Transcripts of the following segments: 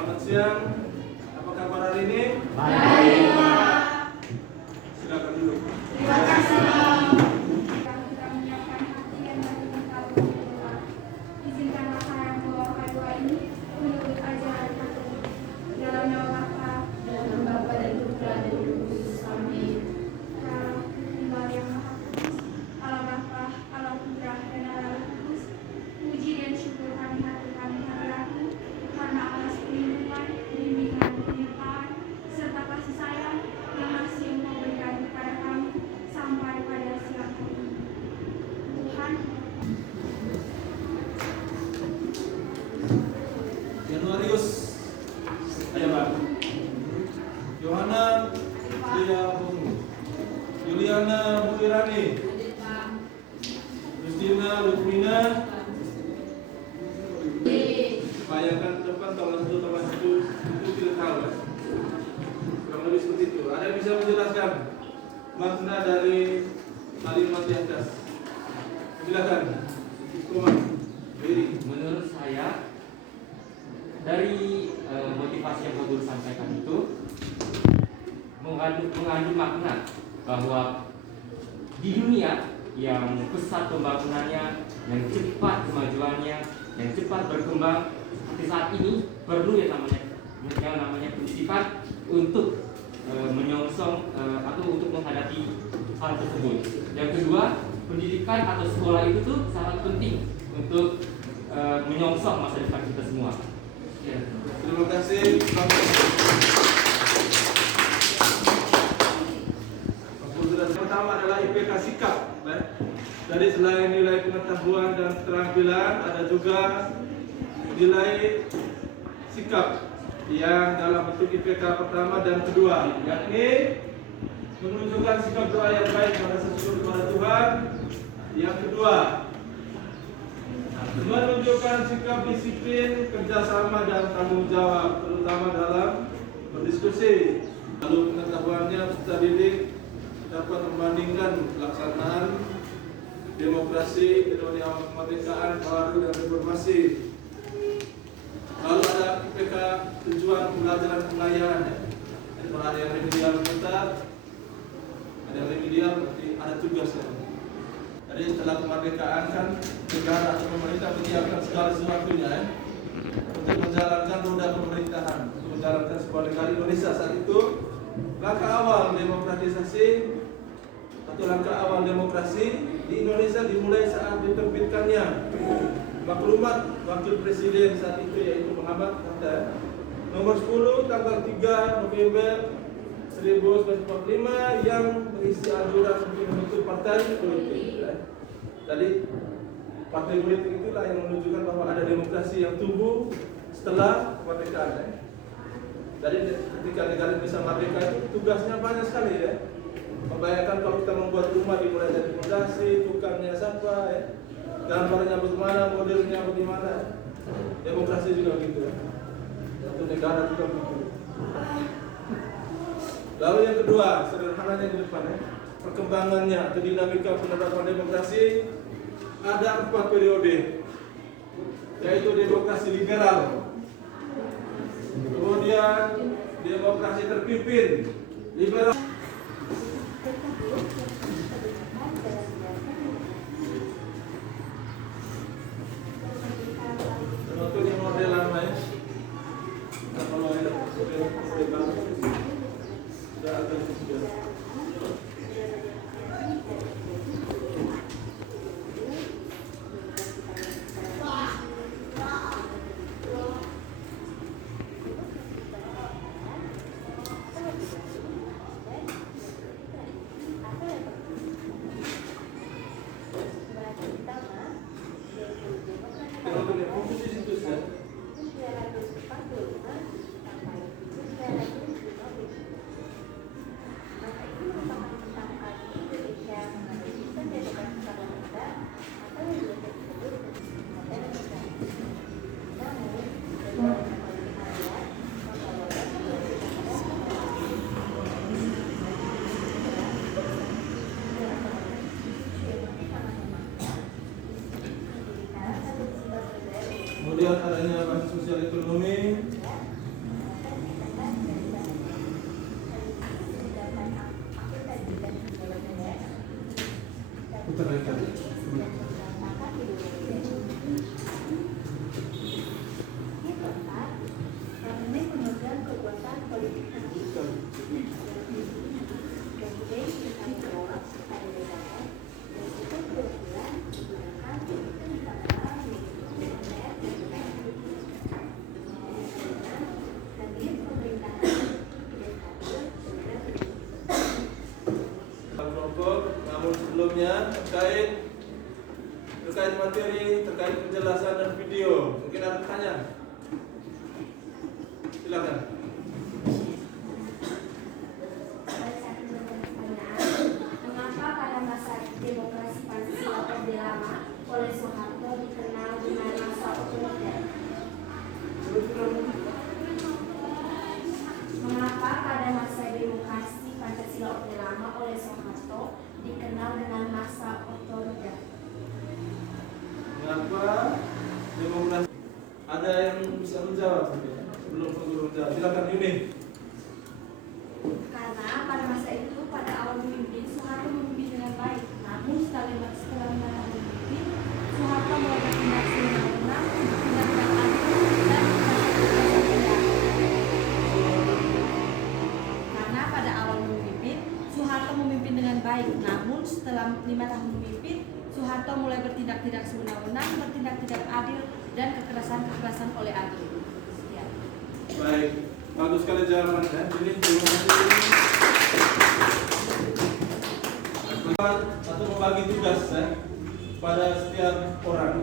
Selamat siang. Apa kabar hari ini? Baik, Pak. Silakan duduk. Terima kasih, Pak. Kita menyiapkan hati yang bagi kita untuk berdoa. Izinkanlah saya membawakan doa ini menurut ajaran Katolik. Dalam nama Bapa Dalam Bapa dan Putra dan Roh Kudus. Amin. Allah Tunggal yang Maha Kudus, Allah Bapa, Allah Putra dan Allah Roh Kudus. Puji dan syukur kami haturkan karena atas perlindungan, bimbingan, penyertaan, serta kasih sayang yang masih Engkau berikan kepada kami sampai pada siang hari ini. Tuhan, Januarius. Ayo, Pak. Yohana Dia Bungu. Juliana Muirani. Justina Lutmina. Bayangkan ke depan tahun 1 itu tidak tahu ya. Kurang lebih seperti itu. Ada yang bisa menjelaskan makna dari kalimat di atas? Silakan. Kumar. Beri. Menurut saya dari motivasi yang Pak Guru sampaikan itu mengandung makna bahwa di dunia yang pesat pembangunannya, yang cepat kemajuannya, yang cepat berkembang seperti saat ini perlu yang namanya pendidikan untuk menyongsong atau untuk menghadapi hal tersebut. Yang kedua, pendidikan atau sekolah itu tuh sangat penting untuk menyongsong masa depan kita semua. Ya. Terima kasih. Pertama adalah IPK sikap. Jadi selain nilai pengetahuan dan keterampilan, ada juga nilai sikap yang dalam bentuk IPK pertama dan kedua, yakni menunjukkan sikap doa yang baik pada syukur kepada Tuhan. Yang kedua, menunjukkan sikap disiplin, kerjasama dan tanggung jawab, terutama dalam berdiskusi. Lalu pengetahuannya peserta didik dapat membandingkan pelaksanaan demokrasi Indonesia kemerdekaan baru dan reformasi. Lalu ada IPK tujuan pembelajaran pengayaan. Jadi kalau ada yang remedial bentar, ada yang remedial berarti ada tugasnya. Jadi setelah kemerdekaan kan negara atau pemerintah menyiapkan segala sesuatunya untuk menjalankan roda pemerintahan, untuk menjalankan sebuah negara Indonesia saat itu. Langkah awal demokratisasi atau langkah awal demokrasi di Indonesia dimulai saat diterbitkannya maklumat wakil presiden saat itu, yaitu Muhammad Hatta, nomor 10 tanggal 3 November 1945 yang berisi anjuran untuk membentuk partai politik. Tadi partai politik itulah yang menunjukkan bahwa ada demokrasi yang tumbuh setelah kemerdekaan. Jadi ketika negara Indonesia merdeka itu tugasnya banyak sekali ya. Membayangkan kalau kita membuat rumah dimulai dari fondasi, tukangnya siapa ya, gambarnya bagaimana, modelnya bagaimana. Demokrasi juga begitu ya. Satu negara juga begitu. Lalu yang kedua, sederhananya di depan ya, perkembangannya atau dinamika penerapan demokrasi ada 4 periode, yaitu demokrasi liberal, kemudian demokrasi terpimpin, liberal. Untuk yang model lama ya, kalau yang sudah ada sudah. semuanya terkait materi, terkait penjelasan dan video. Mungkin ada pertanyaan? Silakan. Mengapa pada masa demokrasi Pancasila Orde Lama oleh Soeharto dikenal dengan masa otoriter? Mengapa pada masa demokrasi Pancasila Orde Lama oleh Soeharto dikenal dengan masa otoriter? Mengapa demokrasi? Ada yang bisa menjawab? Sebelum pengguru menjawab, silakan Yuni. Karena pada masa itu, pada awal memimpin, Soeharto memimpin dengan baik. Namun setelah 5 tahun memimpin, Soeharto mulai bertindak semena-mena, tidak adil dan karena pada awal memimpin, Soeharto memimpin dengan baik. Namun setelah 5 tahun memimpin, Soeharto mulai bertindak tidak semena-mena, bertindak tidak adil dan kekerasan oleh adil. Ya. Baik, bagus sekali jawabannya. Jadi terima kasih. Atau membagi tugas pada setiap orang,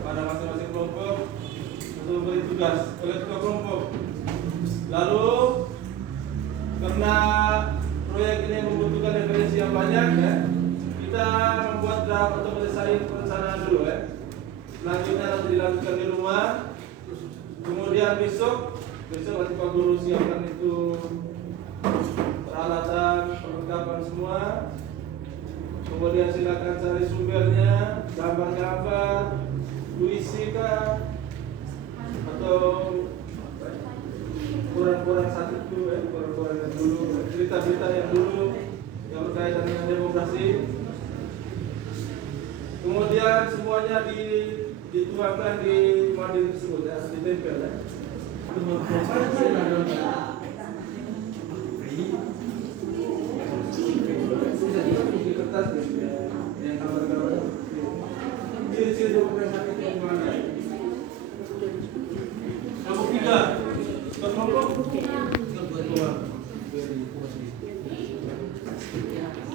pada masing-masing kelompok untuk memberi tugas oleh ketua kelompok. Lalu karena proyek ini membutuhkan referensi yang banyak, kita membuat draft atau mendesain perencanaan dulu. Selanjutnya nanti dilanjutkan di rumah. Kemudian besok nanti Pak Guru siapkan itu peralatan, perlengkapan semua. Kemudian silakan cari sumbernya, gambar-gambar, puisi kah, atau koran-koran saat itu, koran-koran yang dulu, cerita-cerita yang dulu yang berkaitan dengan demokrasi. Kemudian semuanya dituangkan di mading tersebut, ditempel. Nomor 3, kelompok.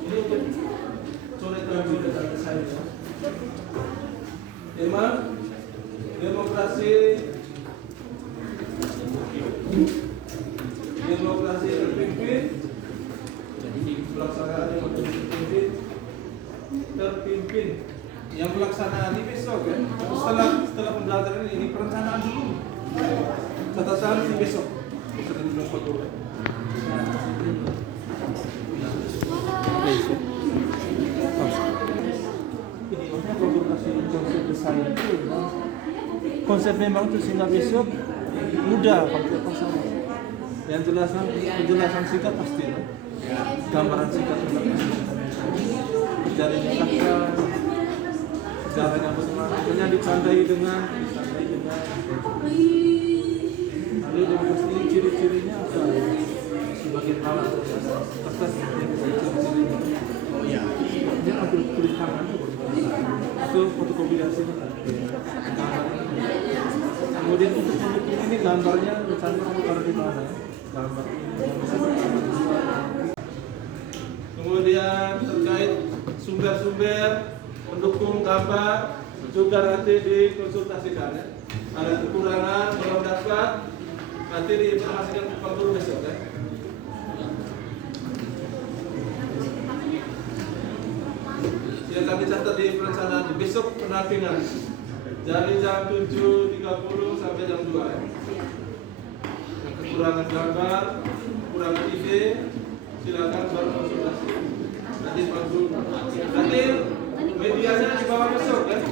Ini untuk coret-coret data saya. Tema demokrasi terpimpin, pelaksanaan demokrasi terpimpin. Yang pelaksanaan ini besok ya. Setelah pembelajaran ini perencanaan dulu. Catatan ini besok. Sering belum foto. Konsep memang itu sehingga besok mudah kalau kita sama. Yang penjelasan singkat pasti, gambaran singkat jadinya kata sejarahnya bagaimana, hanya ditandai dengan lalu demokrasi ini ciri-cirinya apa? Sebagai alat kertas yang ciri-cirinya. Oh ya. Dia ambil tulis tangan itu fotokopi hasilnya. Kemudian untuk pendukung ini gambarnya misalnya kamu taruh di mana? Gambar ini. Kemudian terkait sumber-sumber pendukung gambar juga nanti dikonsultasikan ya. Ada kekurangan belum dapat nanti diinformasikan ke Pak Guru besok ya. Silakan dicatat di perencanaan besok penampingan dari jam 7.30 sampai jam 2 ya. Kekurangan gambar, kekurangan ide, silakan baru konsultasi. Nanti Pak Guru. Nanti medianya dibawa besok ya.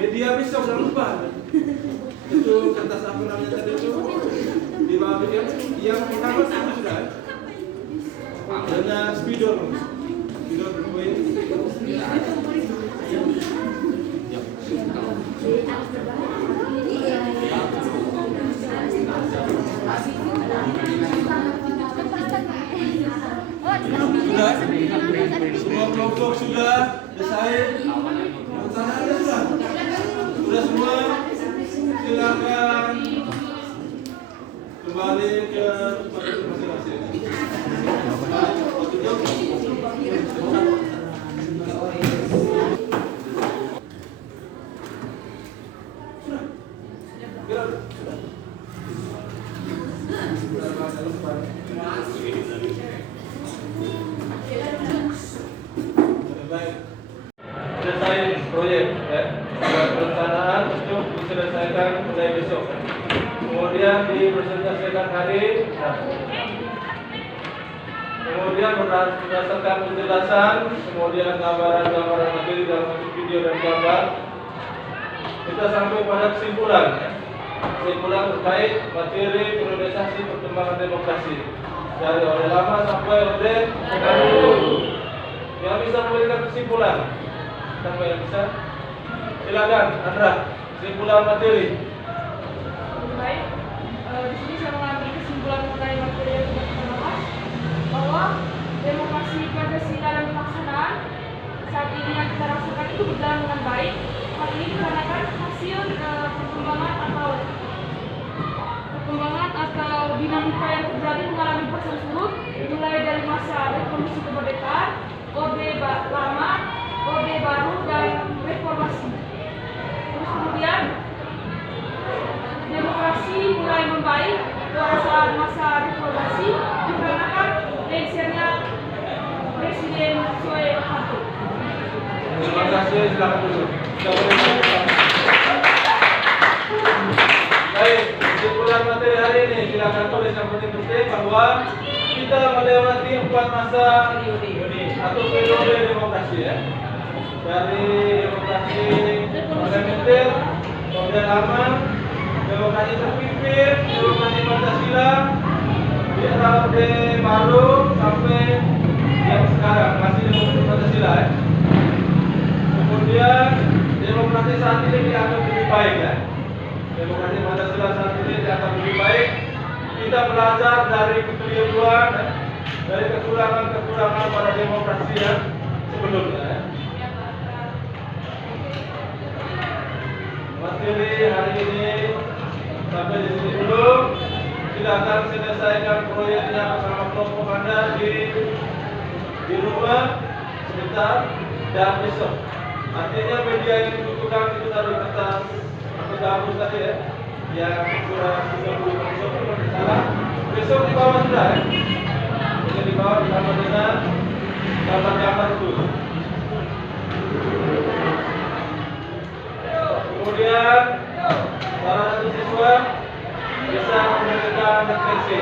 Media besok jangan lupa. Itu kertas apa namanya tadi itu dibawa media yang pertama itu sudah. Dengan spidol berpoin. Sudah, semua kelompok sudah desain, rencana sudah semua. Silakan kembali ke tempat masing-masing. Baik. Selesai proyek ya. Perencanaan untuk diselesaikan mulai besok. Kemudian dipresentasikan hari. Kemudian berdasarkan penjelasan, kemudian gambaran-gambaran materi dalam bentuk video dan gambar, kita sampai pada kesimpulan. Kesimpulan terkait materi priorisasi perkembangan demokrasi dari Orde Lama sampai Orde Baru. Yang bisa memberikan kesimpulan, siapa yang bisa? Silakan, Andra. Kesimpulan materi. Baik, di sini saya mengambil kesimpulan mengenai materi yang sudah kita bahas bahwa demokrasi Pancasila dan pelaksanaan saat ini yang kita rasakan itu berjalan dengan baik. Hal ini dikarenakan hasil perkembangan atau dinamika yang terjadi mengalami proses surut mulai dari masa revolusi kemerdekaan, Orde Lama, Orde Baru dan reformasi. Terus kemudian demokrasi mulai membaik pada masa reformasi dikarenakan lengsernya Presiden Soeharto. Terima kasih, silakan duduk. Baik, kesimpulan materi hari ini silakan tulis yang penting bahwa kita melewati 4 masa atau periode demokrasi ya. Dari demokrasi parlementer, Orde Lama, demokrasi terpimpin, demokrasi Pancasila, di era Orde Baru sampai yang sekarang masih demokrasi Pancasila ya. Kemudian demokrasi saat ini dianggap lebih baik ya. Demokrasi Pancasila saat ini dianggap lebih baik. Kita belajar dari kekeliruan, dari kekurangan-kekurangan pada demokrasi yang sebelumnya ya. Materi hari ini sampai di sini dulu. Silakan selesaikan proyeknya bersama kelompok Anda di rumah sebentar dan besok. Artinya media yang dibutuhkan itu tadi kertas atau gabus tadi ya, yang ukuran 30 salah. Besok di bawah sudah ya. Besok di bawah ditambah dengan gambar-gambar itu. Kemudian salah satu siswa bisa memberikan refleksi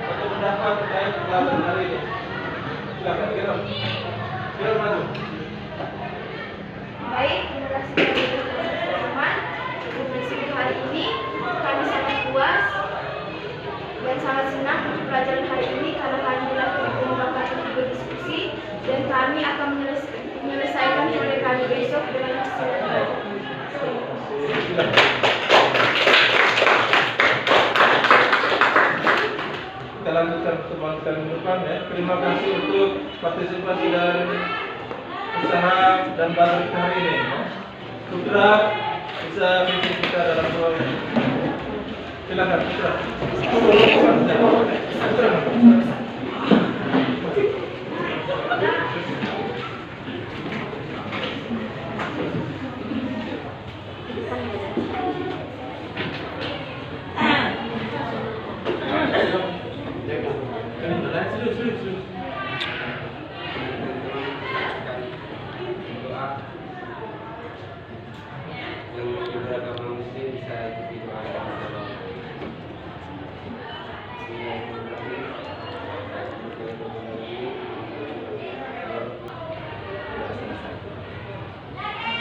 atau pendapat terkait pelajaran hari ini. Silakan Kiram. Kiram maju. Baik, terima kasih teman-teman. Refleksi hari ini kami sangat puas dan sangat senang untuk pelajaran hari ini karena kami dilakukan kesempatan untuk berdiskusi dan kami akan menyelesaikan proyek kami besok dengan hasil yang baik. Kita lanjutkan pertemuan kali depan ya. Terima kasih untuk partisipasi dan usaha dan bantu kita hari ini ya. Putra bisa pimpin kita dalam proyek. Silakan Putra.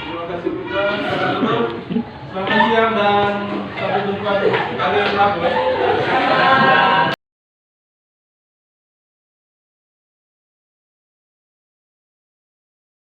Terima kasih Putra. Selamat siang dan sampai jumpa di kali yang berikutnya.